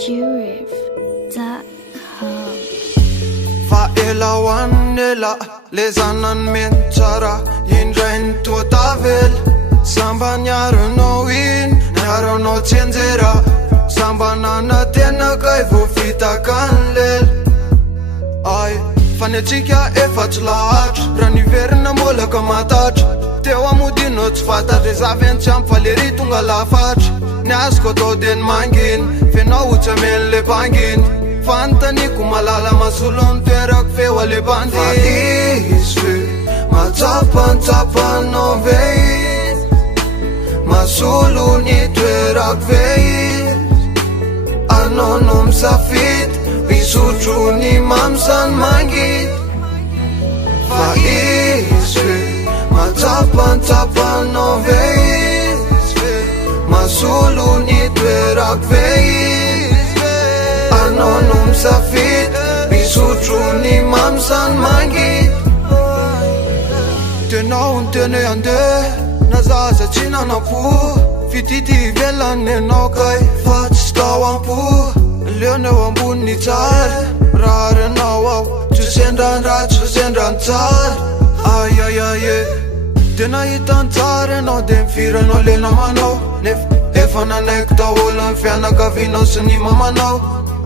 Jurif.com. Fa ela wanela le zanan mentsara indrain to tavel samba niaronao in niaronao tsenjera samba nana tena kai vo vita kanlel ay fanetsika efatsy lahatra raha niverina molaka matatra teo amodino tsy fantatry zaventsy ampy fa le ry tonga lafatra ny azoko atao de ny manginy fenao otsy ameny le mpanginy fantaniko malala masolony toerako feo ale bandiny fa izy fe matsapantsapanao ve izy masolo ny toerako ve izy anao no misafidy misotro ny mamsany mangidy fa izy fe matsapantsapanao ve izy masolo ny toerako ve izy anao no misafidy misotro ny mamsany mangidy tenao ny teny andeha na zaza tsy nanam-po fitity ivelany anao kay fa tsy tao am-po leona eo ambony tsara raha renao ao tsy sendran-dratsy fa sendran tsara ayayaye tena hitany tsara anao de mifiranao le namanao efa nanaiky daholo ny fianakavinao sy ny mamanao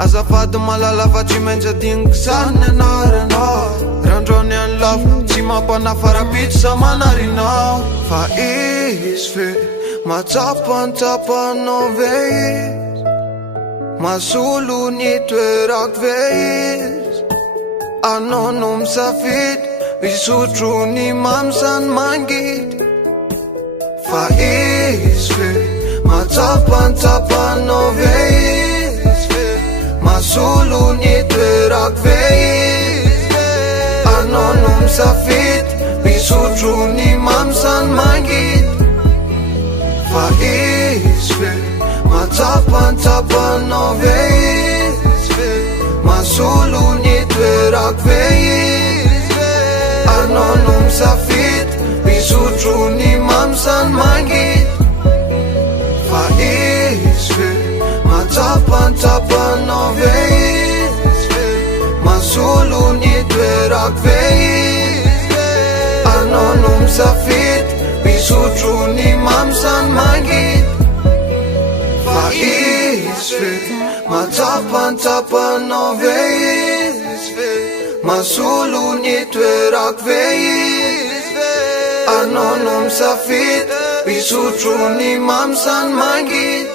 azafady malala fa tsy maintsy adiniko zany anaranao randraony any lafo tsy mampanafara-pitsy sa manarinao fa izy fe matsapantsapanao ve izy masolo ny toerako ve izy anao no misafidy misotro ny mamsany mangidy fa izy fe matsapantsapanao ve izy masolo ny toerako ve izy anao no misafidy misotro ny mamsany mangidy fa izy fe matsapantsapanao ve izy masolo ny toerako ve izy anao no misafidy misotro ny mamsany mangidy fa izy fe matsapantsapanao ve izy masolo ny toerako ve izy anao no misafidy misotro ny mamsany mangidy fa izy fe matsapantsapanao ve izy masolo ny toerako ve izy anao no misafidy misotro ny mamsany mangidy